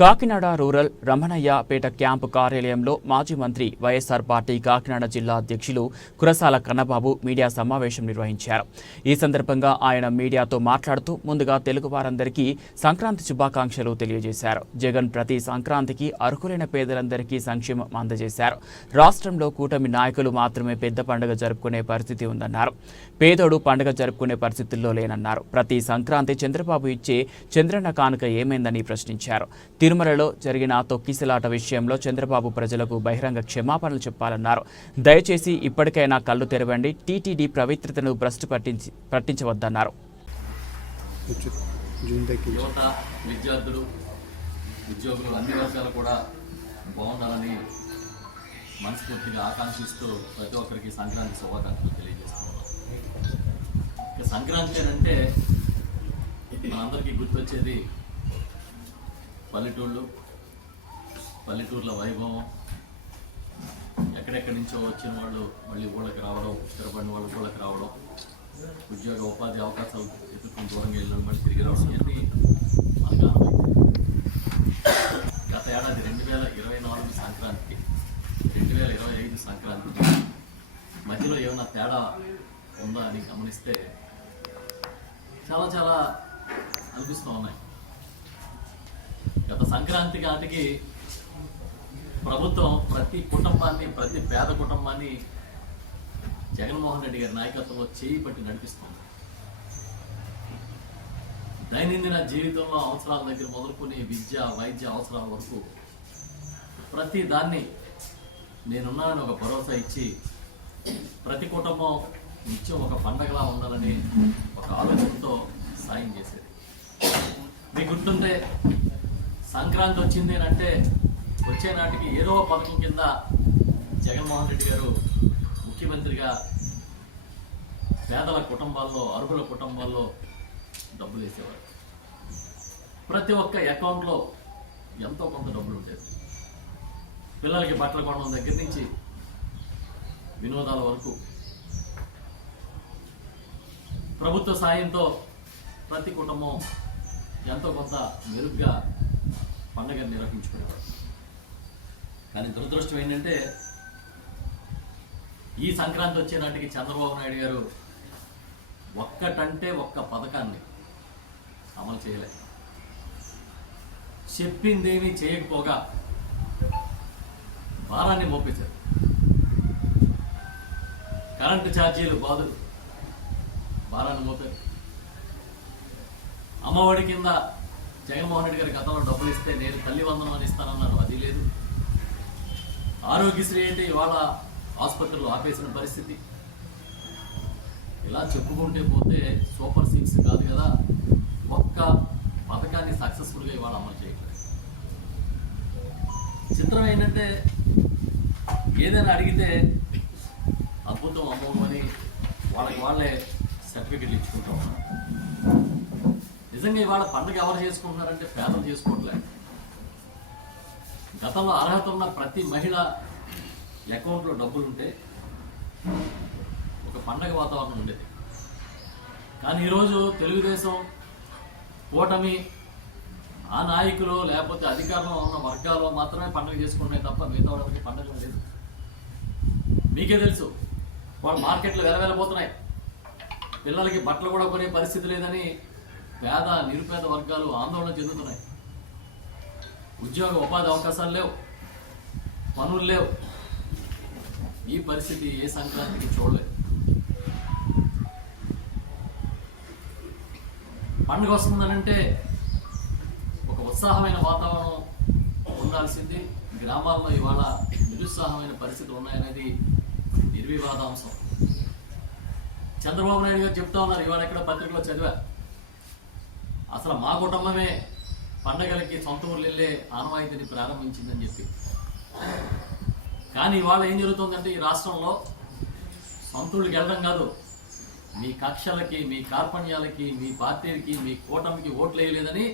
Kakinada rural Ramanayyapeta camp కార్యాలయంలో మాజీ మంత్రి వైఎస్ఆర్ పార్టీ కాకినాడ జిల్లా అధ్యక్షులు కురసాల కన్నబాబు మీడియా సమావేశం నిర్వహించారు. ఈ సందర్భంగా ఆయన మీడియాతో మాట్లాడుతూ ముందుగా తెలుగు వారందరికీ సంక్రాంతి శుభాకాంక్షలు తెలియజేశారు. జగన్ ప్రతి సంక్రాంతికి అర్హులైన పేదలందరికీ సంక్షేమం అందజేశారు. రాష్ట్రంలో కూటమి నాయకులు మాత్రమే పెద్ద పండుగ జరుపుకునే పరిస్థితి ఉందన్నారు. పేదోడు పండుగ జరుపుకునే పరిస్థితుల్లో లేనన్నారు. ప్రతి సంక్రాంతి చంద్రబాబు ఇచ్చే చంద్రన్న కానుక ఏమైందని ప్రశ్నించారు. తిరుమలలో జరిగిన తొక్కిసలాట విషయంలో చంద్రబాబు ప్రజలకు బహిరంగ క్షమాపణలు చెప్పాలన్నారు. దయచేసి ఇప్పటికైనా కళ్ళు తెరవండి, టీటీడీ పవిత్రతను భ్రష్టు పట్టించవద్దన్నారు. యువత, విద్యార్థులు, ఉద్యోగులు అన్ని వర్గాలు కూడా బాగుండాలని మనస్ఫూర్తిగా ఆకాంక్షిస్తూ ప్రతి ఒక్కరికి సంక్రాంతి శుభాకాంక్షలు తెలియజేస్తున్నాం. సంక్రాంతి అంటే మనందరికీ గుర్తొచ్చేది పల్లెటూర్ల వైభవం. ఎక్కడెక్కడి నుంచో వచ్చిన వాళ్ళు మళ్ళీ ఊళ్ళకి రావడం, స్థిరపడిన వాళ్ళు ఊళ్ళకి రావడం, ఉద్యోగ ఉపాధి అవకాశాలు ఎదుర్కొని దూరంగా వెళ్ళడం, మళ్ళీ తిరిగి రావడం ఇవన్నీ మనకు గత ఏడాది 2024 సంక్రాంతికి 2025 సంక్రాంతికి మధ్యలో ఏమైనా తేడా ఉందా అని గమనిస్తే చాలా అనిపిస్తూ ఉన్నాయి. గత సంక్రాంతి నాటికి ప్రభుత్వం ప్రతి కుటుంబాన్ని, ప్రతి పేద కుటుంబాన్ని జగన్మోహన్ రెడ్డి గారి నాయకత్వంలో చేయి పట్టి నడిపిస్తుంది. దైనందిన జీవితంలో అవసరాల దగ్గర మొదలుకొని విద్య, వైద్య అవసరాల వరకు ప్రతి దాన్ని నేనున్నానని ఒక భరోసా ఇచ్చి ప్రతి కుటుంబం నిత్యం ఒక పండగలా ఉండాలని ఒక ఆలోచనతో సాయం చేసేది. మీకు గుర్తుంటే సంక్రాంతి వచ్చింది అంటే వచ్చే నాటికి ఏదో పథకం కింద జగన్మోహన్ రెడ్డి గారు ముఖ్యమంత్రిగా పేదల కుటుంబాల్లో, అర్హుల కుటుంబాల్లో డబ్బులు వేసేవారు. ప్రతి ఒక్క అకౌంట్లో ఎంతో కొంత డబ్బులు ఉండేది. పిల్లలకి బట్టలు కొనడం దగ్గర నుంచి వినోదాల వరకు ప్రభుత్వ సాయంతో ప్రతి కుటుంబం ఎంతో కొంత మెరుగ్గా పండుగ నిర్వహించుకునేవారు. కానీ దురదృష్టం ఏంటంటే ఈ సంక్రాంతి వచ్చే నాటికి చంద్రబాబు నాయుడు గారు ఒక్కటంటే ఒక్క పథకాన్ని అమలు చేయలే. చెప్పిందేమీ చేయకపోగా భారాన్ని మోపేశారు. కరెంటు ఛార్జీలు బాధలు భారాన్ని మోపారు. అమ్మఒడి కింద జగన్మోహన్ రెడ్డి గారి గతంలో డబ్బులు ఇస్తే నేను తల్లి వందనం అని ఇస్తానన్నాను, అది లేదు. ఆరోగ్యశ్రీ అయితే ఇవాళ ఆసుపత్రులు ఆపేసిన పరిస్థితి. ఇలా చెప్పుకుంటే పోతే సూపర్ సిక్స్ కాదు కదా, ఒక్క పథకాన్ని సక్సెస్ఫుల్గా ఇవాళ అమలు చేయట్లేదు. చిత్రం ఏంటంటే ఏదైనా అడిగితే అద్భుతం అమ్మవు అని వాళ్ళే సర్టిఫికెట్లు ఇచ్చుకుంటూ ఉన్నారు. నిజంగా ఇవాళ పండుగ ఎవరు చేసుకుంటున్నారంటే పేదలు చేసుకోవట్లేదు. గతంలో అర్హత ఉన్న ప్రతి మహిళ అకౌంట్లో డబ్బులుంటే ఒక పండగ వాతావరణం ఉండేది. కానీ ఈరోజు తెలుగుదేశం కూటమి ఆ నాయకులు లేకపోతే అధికారంలో ఉన్న వర్గాల్లో మాత్రమే పండుగ చేసుకుంటున్నాయి తప్ప మిగతా వాళ్ళకి పండుగ లేదు. మీకే తెలుసు, వాళ్ళు మార్కెట్లు వెలవెలబోతున్నాయి. పిల్లలకి బట్టలు కూడా కొనే పరిస్థితి లేదని పేద నిరుపేద వర్గాలు ఆందోళన చెందుతున్నాయి. ఉద్యోగ ఉపాధి అవకాశాలు లేవు, పనులు లేవు. ఈ పరిస్థితి ఏ సంక్రాంతికి చూడలేదు. పండుగ వస్తుందనంటే ఒక ఉత్సాహమైన వాతావరణం ఉండాల్సింది. గ్రామాల్లో ఇవాళ నిరుత్సాహమైన పరిస్థితులు ఉన్నాయనేది నిర్వివాదాంశం. చంద్రబాబు నాయుడు గారు చెప్తా ఉన్నారు, ఇవాళ ఎక్కడ పత్రికలో చదివా, అసలు మా కుటుంబమే పండగలకి సొంత ఊర్లు వెళ్ళే ఆనవాయితీని ప్రారంభించిందని చెప్పి. కానీ ఇవాళ ఏం జరుగుతుందంటే ఈ రాష్ట్రంలో సొంత ఊళ్ళకి వెళ్ళడం కాదు, మీ కక్షలకి, మీ కార్పణ్యాలకి, మీ పార్టీలకి, మీ కూటమికి ఓట్లు వేయలేదని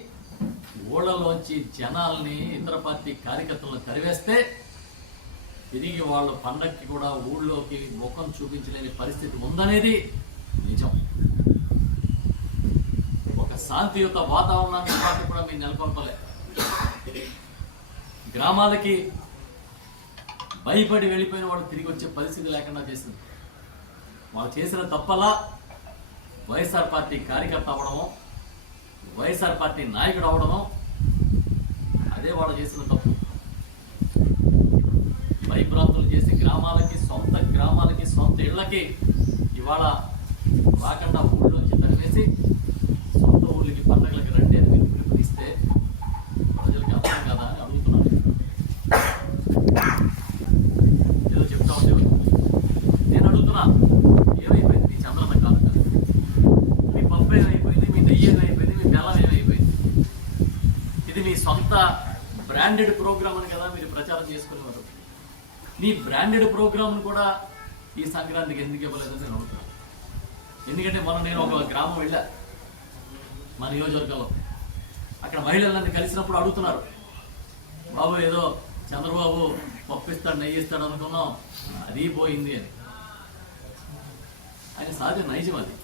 ఊళ్ళలోంచి జనాల్ని, ఇతర పార్టీ కార్యకర్తలను తరివేస్తే తిరిగి వాళ్ళు పండగకి కూడా ఊళ్ళోకి ముఖం చూపించలేని పరిస్థితి ఉందనేది నిజం. శాంతియుత వాతావరణాన్ని కూడా మీరు నెలకొల్పలే. గ్రామాలకి భయపడి వెళ్ళిపోయిన వాళ్ళు తిరిగి వచ్చే పరిస్థితి లేకుండా చేసింది. వాళ్ళు చేసిన తప్పలా వైఎస్ఆర్ పార్టీ కార్యకర్త అవ్వడము, వైఎస్ఆర్ పార్టీ నాయకుడు అవ్వడము, అదే వాళ్ళు చేసిన తప్పు. భయభ్రాంతులు చేసి గ్రామాలకి సొంత ఇళ్లకి ఇవాళ రాకుండా ఊళ్ళోంచి తరివేసి సొంత ఊళ్ళకి పండుగలకి రండి అని మీరు పిలుపునిస్తే ప్రజలకి అర్థం కదా అని అడుగుతున్నాను. ఏదో చెప్తా ఉండేవారు. నేను అడుగుతున్నా, ఏమైపోయింది మీ చంద్రన్న కాదు కదా, మీ పప్పు ఏమైపోయింది, మీ నెయ్యి ఏమైపోయింది, మీ బెల్లం ఏమైపోయింది? ఇది మీ సొంత బ్రాండెడ్ ప్రోగ్రామ్ అని కదా మీరు ప్రచారం చేసుకునేవారు. మీ బ్రాండెడ్ ప్రోగ్రామ్ కూడా ఈ సంక్రాంతికి ఎందుకు ఇవ్వలేదని నేను అడుగుతున్నాను. ఎందుకంటే నేను ఒక గ్రామం వెళ్ళా మా నియోజకవర్గంలో. అక్కడ మహిళలందరినీ కలిసినప్పుడు అడుగుతున్నారు, బాబు ఏదో చంద్రబాబు పప్పిస్తాడు నెయ్యి ఇస్తాడు అనుకున్నాం, అది పోయింది అని. ఆయన సహజ నైజం అది.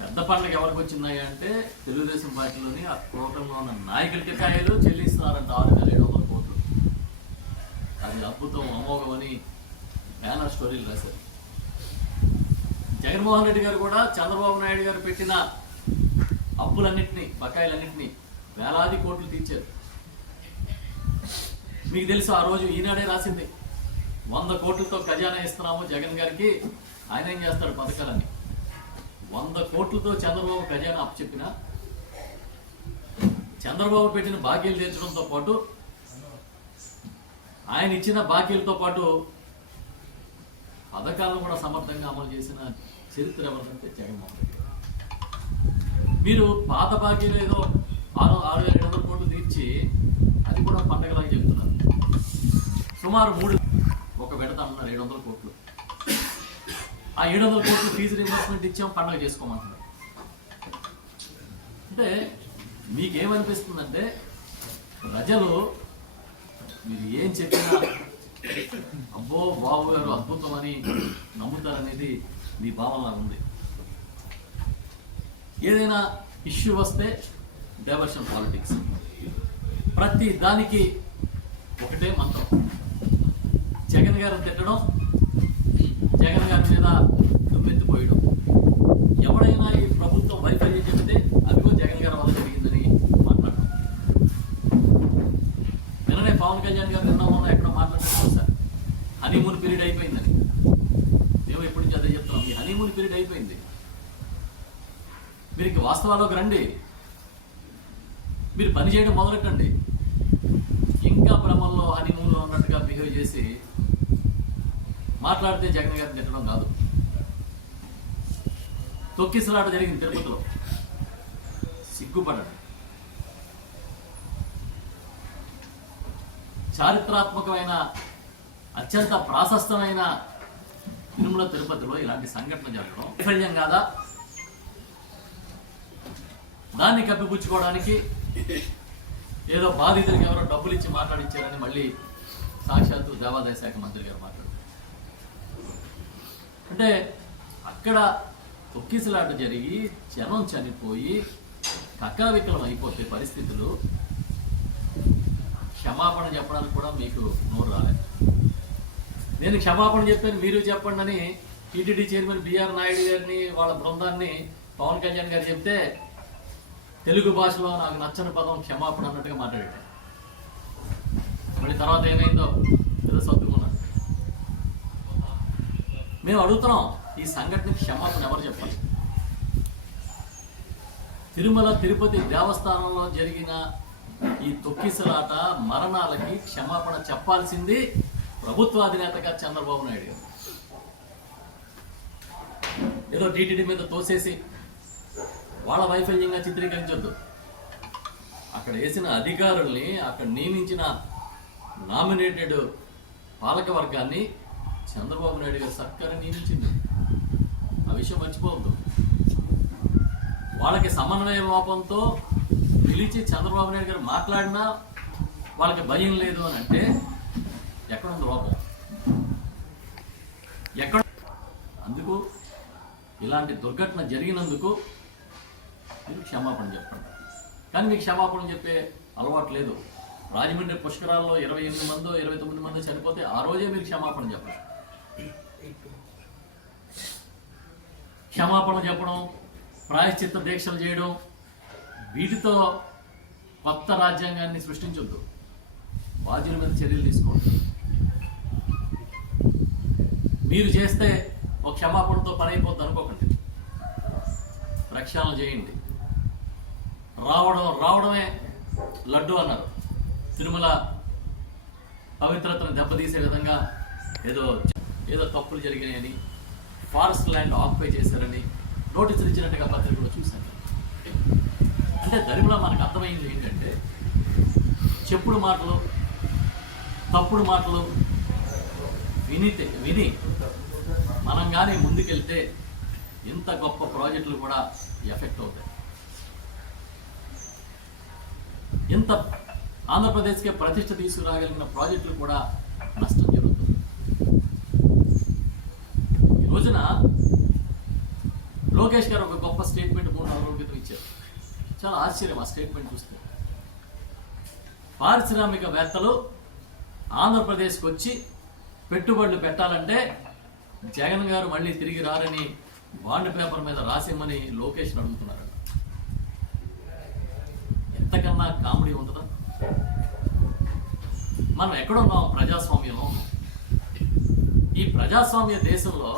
పెద్ద పండుగ ఎవరికి వచ్చిందాయి అంటే తెలుగుదేశం పార్టీలోని ఆ కూటమిలో ఉన్న నాయకులకి కాయలు చెల్లిస్తున్నారంట 6,700 కోట్లు. అది అద్భుతం, అమోఘమని బ్యానర్ స్టోరీలు రాశారు. జగన్మోహన్ రెడ్డి గారు కూడా చంద్రబాబు నాయుడు గారు పెట్టిన అప్పులన్నింటినీ, బకాయిలన్నింటినీ వేలాది కోట్లు తీర్చారు. మీకు తెలుసు, ఆ రోజు ఈనాడే రాసింది 100 కోట్లతో ఖజానా ఇస్తున్నాము జగన్ గారికి, ఆయన ఏం చేస్తాడు పథకాలన్నీ. 100 కోట్లతో చంద్రబాబు ఖజానా అప్పచెప్పిన చంద్రబాబు పెట్టిన బాకీలు తీర్చడంతో పాటు ఆయన ఇచ్చిన బాకీలతో పాటు పథకాలను కూడా సమర్థంగా అమలు చేసిన చరిత్ర ఎవరిదంటే జగన్మోహన్ రెడ్డి. మీరు పాత బాకీలు ఏదో 6,700 కోట్లు తీర్చి అది కూడా పండగలాగా చెప్తున్నారు. సుమారు 3 ఒక విడత అన్నారు 700 కోట్లు. ఆ 700 కోట్లు ఫీజు రీయింబర్స్మెంట్ ఇచ్చాం, పండగ చేసుకోమంటున్నారు. అంటే మీకేమనిపిస్తుందంటే ప్రజలు మీరు ఏం చెప్పినా అబ్బో బాబు గారు అద్భుతం అని నమ్ముతారనేది మీ భావన ఉంది. ఏదైనా ఇష్యూ వస్తే డైవర్షన్ పాలిటిక్స్, ప్రతి దానికి ఒకటే మంత్రం, జగన్ గారిని తిట్టడం, జగన్ గారి మీద దుమ్మెత్తిపోయడం. ఎవడైనా ఈ ప్రభుత్వం వైఫల్యం చెబితే అదిగో జగన్ గారి వల్ల జరిగిందని మాట్లాడడం. నిన్ననే పవన్ కళ్యాణ్ గారు నిన్న ఎక్కడో మాట్లాడుతున్నాం సార్, హనీమూన్ పీరియడ్ అయిపోయిందని. మేము ఎప్పటి నుంచి అదే చెప్తున్నాం, ఈ హనీమూన్ పీరియడ్ అయిపోయింది. మీరు ఇంక వాస్తవాల్లోకి రండి, మీరు పని చేయడం మొదలెట్టండి. ఇంకా భ్రమంలో హనీమూన్లో ఉన్నట్టుగా బిహేవ్ చేసి మాట్లాడితే జగన్ గారిని తిట్టడం కాదు. తొక్కిసలాట జరిగింది తిరుపతిలో, సిగ్గుపడండి. చారిత్రాత్మకమైన అత్యంత ప్రాశస్తమైన తిరుమల తిరుపతిలో ఇలాంటి సంఘటన జరగడం వైఫల్యం కాదా? దాన్ని కప్పిపుచ్చుకోవడానికి ఏదో బాధితులకి ఎవరో డబ్బులు ఇచ్చి మాట్లాడించారని మళ్ళీ సాక్షాత్తు దేవాదాయ శాఖ మంత్రి గారు మాట్లాడారు. అంటే అక్కడ తొక్కిసలాట జరిగి జనం చనిపోయి కక్కావికలం అయిపోతే పరిస్థితులు, క్షమాపణ చెప్పడానికి కూడా మీకు నోరు రాలేదు. నేను క్షమాపణ చెప్పాను, మీరు చెప్పండి అని టీటీడీ చైర్మన్ బిఆర్ నాయుడు గారిని వాళ్ళ బృందాన్ని పవన్ కళ్యాణ్ గారు చెప్తే తెలుగు భాషలో నాకు నచ్చని పదం క్షమాపణ అన్నట్టుగా మాట్లాడాడు. మళ్ళీ తర్వాత ఏమైందో ఏదో సర్దుకున్నాడు. మేము అడుగుతున్నాం, ఈ సంఘటనకి క్షమాపణ ఎవరు చెప్పాలి? తిరుమల తిరుపతి దేవస్థానంలో జరిగిన ఈ తొక్కిసలాట మరణాలకి క్షమాపణ చెప్పాల్సింది ప్రభుత్వ అధినేతగా చంద్రబాబు నాయుడు గారు. ఏదో టీటీడీ మీద తోసేసి వాళ్ళ వైఫల్యంగా చిత్రీకరించొద్దు. అక్కడ వేసిన అధికారుల్ని, అక్కడ నియమించిన నామినేటెడ్ పాలక వర్గాన్ని చంద్రబాబు నాయుడు గారు సర్కారు నియమించింది. ఆ విషయం మర్చిపోవద్దు. వాళ్ళకి సమన్వయ లోపంతో పిలిచి చంద్రబాబు నాయుడు గారు మాట్లాడినా వాళ్ళకి భయం లేదు అని అంటే ఎక్కడుంది లోపం? ఎక్కడ? అందుకు ఇలాంటి దుర్ఘటన జరిగినందుకు మీరు క్షమాపణ చెప్పండి. కానీ మీకు క్షమాపణ చెప్పే అలవాటు లేదు. రాజమండ్రి పుష్కరాల్లో 28 మందో 29 మందో చనిపోతే ఆ రోజే మీరు క్షమాపణ చెప్పండి. క్షమాపణ చెప్పడం, ప్రాయశ్చిత్త దీక్షలు చేయడం, వీటితో కొత్త రాజ్యాంగాన్ని సృష్టించొద్దు. బాధ్యుల మీద చర్యలు తీసుకోండి. మీరు చేస్తే ఒక క్షమాపణతో పని అయిపోద్ది అనుకోకండి. ప్రక్షాళన చేయండి. రావడమే లడ్డు అన్నారు. తిరుమల పవిత్రతను దెబ్బతీసే విధంగా ఏదో తప్పులు జరిగినాయని, ఫారెస్ట్ ల్యాండ్ ఆక్యుపై చేశారని నోటీసులు ఇచ్చినట్టుగా పత్రికలో చూశాను. అంటే దరిమిలా మనకు అర్థమైంది ఏంటంటే, చెప్పుడు మాటలు, తప్పుడు మాటలు విని మనం కానీ ముందుకెళ్తే ఇంత గొప్ప ప్రాజెక్టులు కూడా ఎఫెక్ట్ అవుతాయి. ఇంత ఆంధ్రప్రదేశ్కే ప్రతిష్ట తీసుకురాగలిగిన ప్రాజెక్టులు కూడా నష్టం జరుగుతుంది. ఈ రోజున లోకేష్ గారు ఒక గొప్ప స్టేట్మెంట్ 3-4 రోజుల క్రితం ఇచ్చారు. చాలా ఆశ్చర్యం ఆ స్టేట్మెంట్ చూస్తే. పారిశ్రామికవేత్తలు ఆంధ్రప్రదేశ్కి వచ్చి పెట్టుబడులు పెట్టాలంటే జగన్ గారు మళ్ళీ తిరిగి రారని బాండ్ పేపర్ మీద రాసిమ్మని లోకేష్ అడుగుతున్నారు. ఎంతకన్నా కామెడీ ఉంటుందా? మనం ఎక్కడున్నాం? ప్రజాస్వామ్యంలో. ఈ ప్రజాస్వామ్య దేశంలో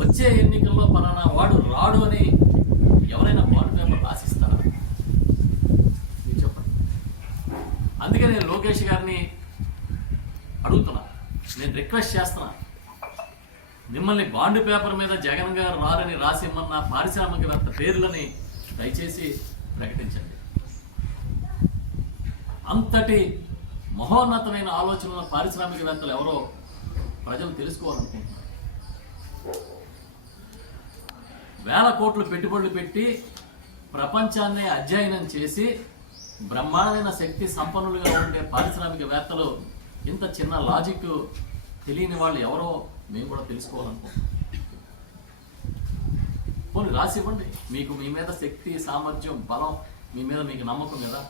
వచ్చే ఎన్నికల్లో పలానా వాడు రాడు అని ఎవరైనా బాండ్ పేపర్ రాసిస్తారా? మీరు చెప్పండి. అందుకే నేను లోకేష్ గారిని అడుగుతున్నా, నేను రిక్వెస్ట్ చేస్తున్నా, మిమ్మల్ని బాండ్ పేపర్ మీద జగన్ గారు రారని రాసిమ్మన్న పారిశ్రామికవేత్త పేర్లని దయచేసి ప్రకటించండి. అంతటి మహోన్నతమైన ఆలోచనల పారిశ్రామికవేత్తలు ఎవరో ప్రజలు తెలుసుకోవాలనుకుంటున్నారు. వేల కోట్లు పెట్టుబడులు పెట్టి ప్రపంచాన్ని అధ్యయనం చేసి బ్రహ్మాండమైన శక్తి సంపన్నులుగా ఉండే పారిశ్రామికవేత్తలు ఇంత చిన్న లాజిక్ తెలియని వాళ్ళు ఎవరో మేము కూడా తెలుసుకోవాలనుకుంటున్నాం. పోనీ రాసి ఇవ్వండి. మీకు మీ మీద శక్తి, సామర్థ్యం, బలం, మీ మీద మీకు నమ్మకం కదా.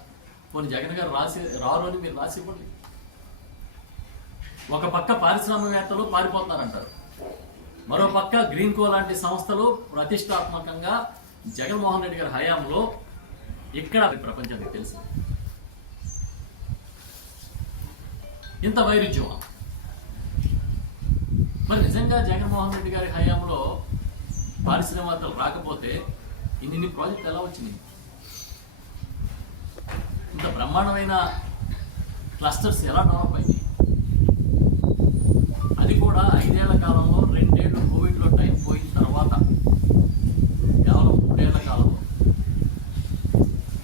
పోనీ జగన్ గారు రారు అని మీరు రాసి ఇవ్వండి. ఒక పక్క పారిశ్రామికవేత్తలు పారిపోతున్నారంటారు, మరో పక్క గ్రీన్ కో లాంటి సంస్థలు ప్రతిష్టాత్మకంగా జగన్మోహన్ రెడ్డి గారి హయాంలో ఇక్కడ ప్రపంచానికి తెలుసు. ఇంత వైరుధ్యం. మరి నిజంగా జగన్మోహన్ రెడ్డి గారి హయాంలో పారిశ్రామికవేత్తలు రాకపోతే ఇన్ని ప్రాజెక్టులు ఎలా వచ్చినాయి? ఇంత బ్రహ్మాండమైన క్లస్టర్స్ ఎలా డెవలప్ అయింది? అది కూడా 5 ఏళ్ల కాలంలో, 2 ఏళ్ళు కోవిడ్లో టైం పోయిన తర్వాత, కేవలం 3 ఏళ్ల కాలంలో,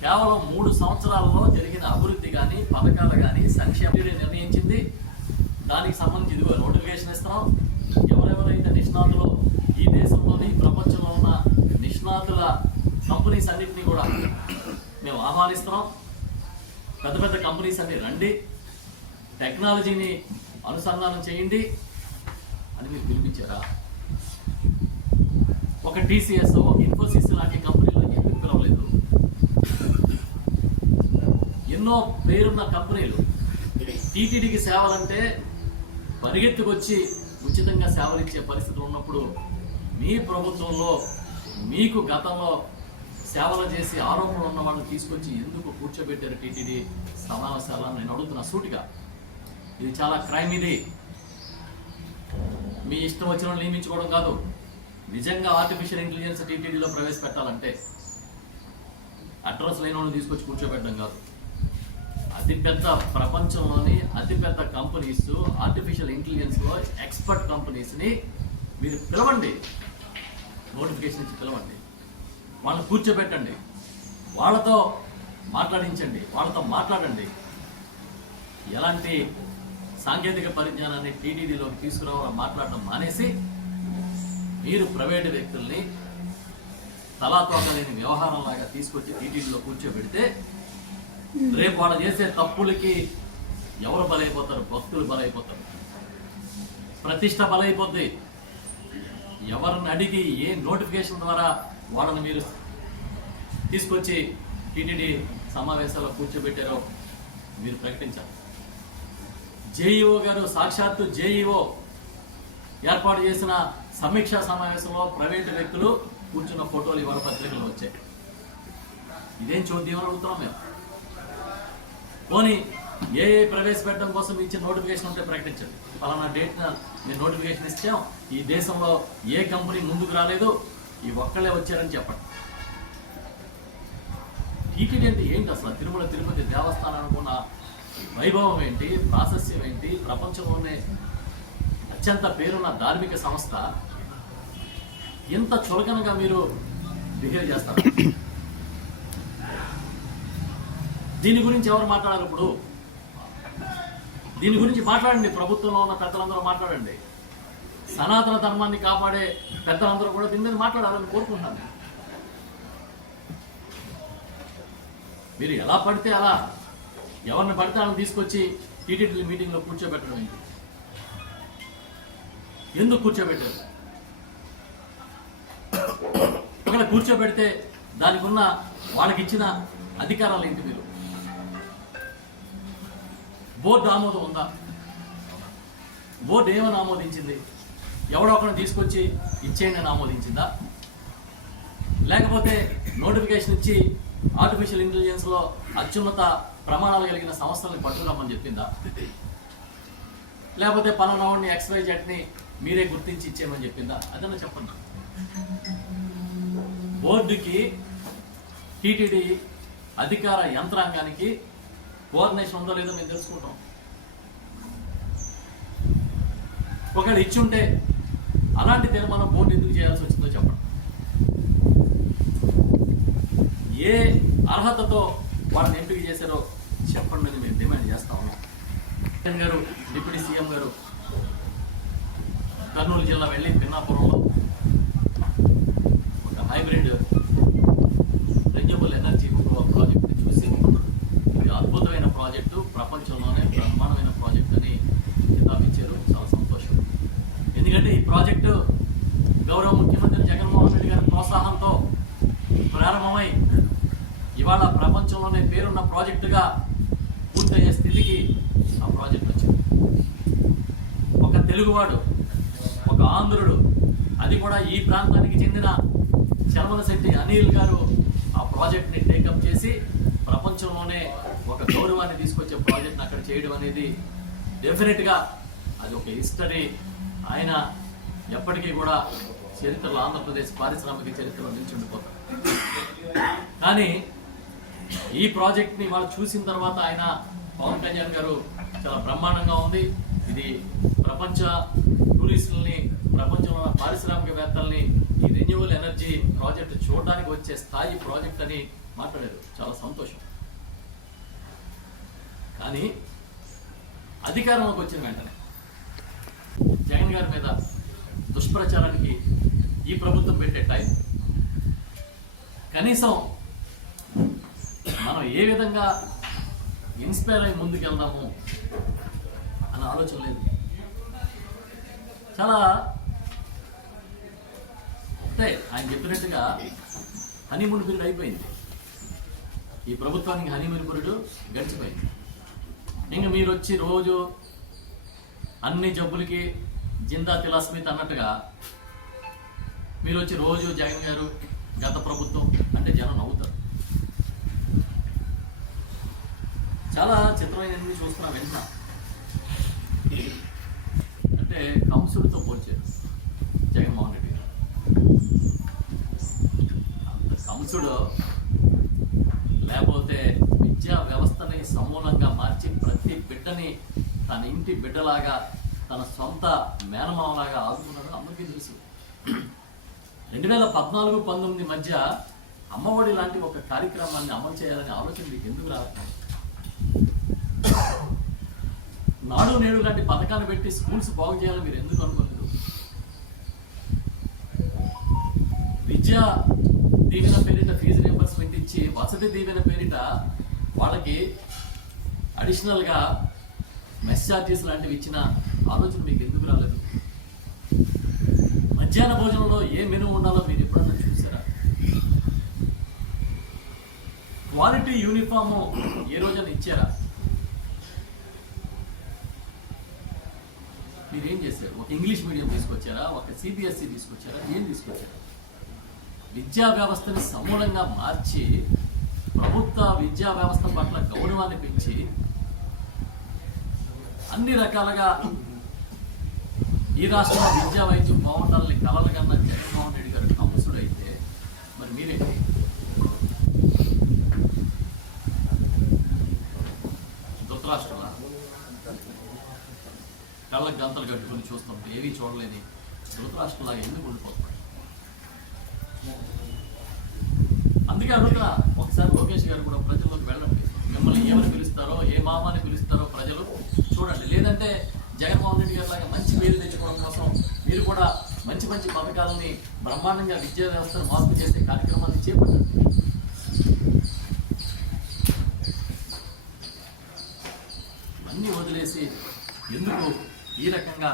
కేవలం 3 సంవత్సరాలలో జరిగిన అభివృద్ధి కానీ, పథకాలు కానీ, సంక్షేమ నిర్ణయించింది. దానికి సంబంధించి ఇదిగో నోటిఫికేషన్ ఇస్తున్నాం. ఎవరెవరైతే నిష్ణాతులు, ఈ దేశంలోని ప్రపంచంలో ఉన్న నిష్ణాతుల కంపెనీస్ అన్నింటినీ కూడా మేము ఆహ్వానిస్తున్నాం. పెద్ద పెద్ద కంపెనీస్ అన్ని రండి, టెక్నాలజీని అనుసంధానం చేయండి అని మీరు పిలిపించారా? ఒక టీసీఎస్, ఒక ఇన్ఫోసిస్ లాంటి కంపెనీలు ఎందుకు పిలవలేదు? ఎన్నో పేరున్న కంపెనీలు టీటీడీకి సేవలంటే పరిగెత్తుకొచ్చి ఉచితంగా సేవలు ఇచ్చే పరిస్థితి ఉన్నప్పుడు మీ ప్రభుత్వంలో మీకు గతంలో సేవలు చేసి ఆరోపణలు ఉన్న వాళ్ళని తీసుకొచ్చి ఎందుకు కూర్చోబెట్టారు టీటీడీ సమావేశాలను నేను అడుగుతున్నా సూటిగా. ఇది చాలా క్రైమ్. ఇది మీ ఇష్టం వచ్చిన వాళ్ళు నియమించుకోవడం కాదు. నిజంగా ఆర్టిఫిషియల్ ఇంటెలిజెన్స్ టీటీడీలో ప్రవేశపెట్టాలంటే అడ్రస్ లేని వాళ్ళని తీసుకొచ్చి కూర్చోబెట్టడం కాదు. అతిపెద్ద ప్రపంచంలోని అతిపెద్ద కంపెనీస్, ఆర్టిఫిషియల్ ఇంటెలిజెన్స్లో ఎక్స్పర్ట్ కంపెనీస్ని మీరు పిలవండి, నోటిఫికేషన్ ఇచ్చి పిలవండి, వాళ్ళని కూర్చోబెట్టండి, వాళ్ళతో మాట్లాడించండి, వాళ్ళతో మాట్లాడండి. ఎలాంటి సాంకేతిక పరిజ్ఞానాన్ని టీటీడీలోకి తీసుకురావాలని మాట్లాడడం మానేసి మీరు ప్రైవేటు వ్యక్తుల్ని తలాతోకలేని వ్యవహారంలాగా తీసుకొచ్చి టీటీడీలో కూర్చోబెడితే రేపు వాళ్ళు చేసే తప్పులకి ఎవరు బలైపోతారు? భక్తులు బలైపోతారు, ప్రతిష్ట బలైపోద్ది. ఎవరిని అడిగి ఏ నోటిఫికేషన్ ద్వారా వాళ్ళని మీరు తీసుకొచ్చి టీటీడీ సమావేశాల్లో కూర్చోబెట్టారో మీరు ప్రకటించాలి. జేఈఓ గారు సాక్షాత్తు జేఈఓ ఏర్పాటు చేసిన సమీక్షా సమావేశంలో ప్రైవేటు వ్యక్తులు కూర్చున్న ఫోటోలు ఇవాళ పత్రికలు వచ్చాయి. ఇదేం చూద్దాం అని అడుగుతున్నాం మేము. పోనీ ఏ ప్రవేశపెట్టడం కోసం ఇచ్చిన నోటిఫికేషన్ ఉంటే ప్రకటించండి. పలానా డేట్న నేను నోటిఫికేషన్ ఇచ్చాం, ఈ దేశంలో ఏ కంపెనీ ముందుకు రాలేదు, ఈ ఒక్కళ్ళే వచ్చారని చెప్పండి. టీటీడీ అంటే ఏంటి అసలు? తిరుమల తిరుపతి దేవస్థానం అనుకున్న వైభవం ఏంటి, ప్రాశస్యం ఏంటి, ప్రపంచంలోనే అత్యంత పేరున్న ధార్మిక సంస్థ ఎంత చులకనగా మీరు బిహేవ్ చేస్తారు? దీని గురించి ఎవరు మాట్లాడారు? ఇప్పుడు దీని గురించి మాట్లాడండి. ప్రభుత్వంలో ఉన్న పెద్దలందరూ మాట్లాడండి. సనాతన ధర్మాన్ని కాపాడే పెద్దలందరూ కూడా దీని మీద మాట్లాడాలని కోరుకుంటున్నాను. మీరు ఎలా పడితే అలా ఎవరిని పడితే వాళ్ళని తీసుకొచ్చి టీటీడీ మీటింగ్లో కూర్చోబెట్టడం ఏంటి? ఎందుకు కూర్చోబెట్టారు? ఒకవేళ కూర్చోబెడితే దానికి ఉన్న వాళ్ళకి ఇచ్చిన అధికారాలు ఏంటి? మీరు బోర్డు ఆమోదం ఉందా? బోర్డు ఏమని ఆమోదించింది? ఎవడో ఒకరిని తీసుకొచ్చి ఇచ్చేయండి అని ఆమోదించిందా? లేకపోతే నోటిఫికేషన్ ఇచ్చి ఆర్టిఫిషియల్ ఇంటెలిజెన్స్ లో అత్యున్నత ప్రమాణాలు కలిగిన సంస్థల్ని పట్టుకురమ్మని చెప్పిందా? లేకపోతే పలానా వాడిని XYZ ని మీరే గుర్తించి ఇచ్చేయమని చెప్పిందా? అదన్నా చెప్పండి. బోర్డుకి టీటీడీ అధికార యంత్రాంగానికి కోఆర్డినేషన్ ఉందో లేదో మేము తెలుసుకుంటాం. ఒకవేళ ఇచ్చుంటే అలాంటి తీర్మానం బోర్డు ఎందుకు చేయాల్సి వచ్చిందో చెప్పండి. ఏ అర్హతతో వాళ్ళని ఎంపిక చేశారో చెప్పండి అని మేము డిమాండ్ చేస్తా ఉన్నాం. జగన్ గారు, డిప్యూటీ సీఎం గారు కర్నూలు జిల్లా వెళ్ళి పిన్నాపురంలో ఒక హైబ్రిడ్ రెన్యూబుల్ ఎనర్జీ ప్రాజెక్ట్ని చూసి ఇది అద్భుతమైన ప్రాజెక్టు, ప్రపంచంలోనే బ్రహ్మాండమైన ప్రాజెక్ట్ అని కితాబిచ్చారు. చాలా సంతోషం. ఎందుకంటే ఈ ప్రాజెక్టు గౌరవ ముఖ్యమంత్రి జగన్మోహన్ రెడ్డి గారి ప్రోత్సాహంతో ప్రారంభమై ఇవాళ ప్రపంచంలోనే పేరున్న ప్రాజెక్టుగా పూర్తయ్యే స్థితికి ఆ ప్రాజెక్ట్ వచ్చింది. ఒక తెలుగువాడు, ఒక ఆంధ్రుడు, అది కూడా ఈ ప్రాంతానికి చెందిన చలమలశెట్టి అనిల్ గారు ఆ ప్రాజెక్ట్ని టేకప్ చేసి ప్రపంచంలోనే ఒక గౌరవాన్ని తీసుకొచ్చే ప్రాజెక్ట్ని అక్కడ చేయడం అనేది డెఫినెట్గా అది ఒక హిస్టరీ. ఆయన ఎప్పటికీ కూడా చరిత్రలో, ఆంధ్రప్రదేశ్ పారిశ్రామిక చరిత్రలో నిలిచిండిపోతారు. కానీ ఈ ప్రాజెక్ట్ని వాళ్ళు చూసిన తర్వాత ఆయన పవన్ కళ్యాణ్ గారు చాలా బ్రహ్మాండంగా ఉంది, ఇది ప్రపంచ టూరిస్టులని, ప్రపంచంలో ఉన్న పారిశ్రామికవేత్తల్ని ఈ రెన్యూవల్ ఎనర్జీ ప్రాజెక్ట్ చూడడానికి వచ్చే స్థాయి ప్రాజెక్ట్ అని మాట్లాడారు. చాలా సంతోషం. కానీ అధికారంలోకి వచ్చిన వెంటనే జగన్ గారి మీద దుష్ప్రచారానికి ఈ ప్రభుత్వం పెట్టే టైం కనీసం మనం ఏ విధంగా ఇన్స్పైర్ అయి ముందుకెళ్దాము అన్న ఆలోచన లేదు. చాలా అంటే ఆయన చెప్పినట్టుగా హనీమూన్ పీరియడ్ అయిపోయింది. ఈ ప్రభుత్వానికి హనీమూన్ పీరియడ్ గడిచిపోయింది. ఇంకా మీరు వచ్చి రోజు అన్ని జబ్బులకి జిందా తిలాస్మిత్ అన్నట్టుగా మీరు వచ్చి రోజు జగన్ గారు, గత ప్రభుత్వం అంటే జనం నవ్వుతారు. చాలా చిత్రమైనవి చూస్తున్నాం. వెంటనే అంటే కంసుడితో పోల్చారు జగన్మోహన్ రెడ్డి గారు. అంత కంసుడు లేకపోతే విద్యా వ్యవస్థని సమూలంగా మార్చి ప్రతి బిడ్డని తన ఇంటి బిడ్డలాగా, తన సొంత మేనమావలాగా ఆదుకున్నాడు అందరికీ తెలుసు. 2014-19 మధ్య అమ్మఒడి లాంటి ఒక కార్యక్రమాన్ని అమలు చేయాలనే ఆలోచన మీకు ఎందుకు రాదు? నాడు నేడు లాంటి పథకాలు పెట్టి స్కూల్స్ బాగు చేయాలని మీరు ఎందుకు అనుకోలేదు? విద్యా దీవెన పేరిట ఫీజు రియంబర్స్మెంట్ ఇచ్చి వసతి దీవెన పేరిట వాళ్ళకి అడిషనల్గా మెస్ ఛార్జెస్ లాంటివి ఇచ్చిన ఆలోచన మీకు ఎందుకు రాలేదు? మధ్యాహ్న భోజనంలో ఏ మెనూ ఉండాలో మీరు ఎప్పుడన్నా చూసారా? క్వాలిటీ యూనిఫామ్ ఏ రోజైనా ఇచ్చారా? మీరు ఏం చేశారు? ఒక ఇంగ్లీష్ మీడియం తీసుకొచ్చారా? ఒక సిబిఎస్ఈ తీసుకొచ్చారా? ఏం తీసుకొచ్చారు? విద్యా వ్యవస్థని సమూలంగా మార్చి ప్రభుత్వ విద్యా వ్యవస్థ పట్ల గౌరవాన్ని పెంచి అన్ని రకాలుగా ఈ రాష్ట్రంలో విద్యా వైద్యం బాగుండాలని కలలుగన్న జగన్మోహన్ రెడ్డి గారు కంపసుడైతే మరి మీరేంటి? ధృతరాష్ట్ర కళ్ళకు గంతలు కట్టుకుని చూస్తుంటే ఏవీ చూడలేని ధృతరాష్ట్రలా ఎందుకు ఉండిపోతున్నాయి? అందుకే అడుగుతా, ఒకసారి లోకేష్ గారు కూడా ప్రజల్లోకి వెళ్ళండి. మిమ్మల్ని ఏమని పిలుస్తారో, ఏ మామాని పిలుస్తారో ప్రజలు చూడండి. లేదంటే జగన్మోహన్ రెడ్డి గారి లాగా మంచి పేరు తెచ్చుకోవడం కోసం మీరు కూడా మంచి మంచి పథకాలని బ్రహ్మాండంగా విద్యా వ్యవస్థను మార్పు చేసే కార్యక్రమాన్ని చేపట్టండి. అన్నీ వదిలేసి ఎందుకు ఈ రకంగా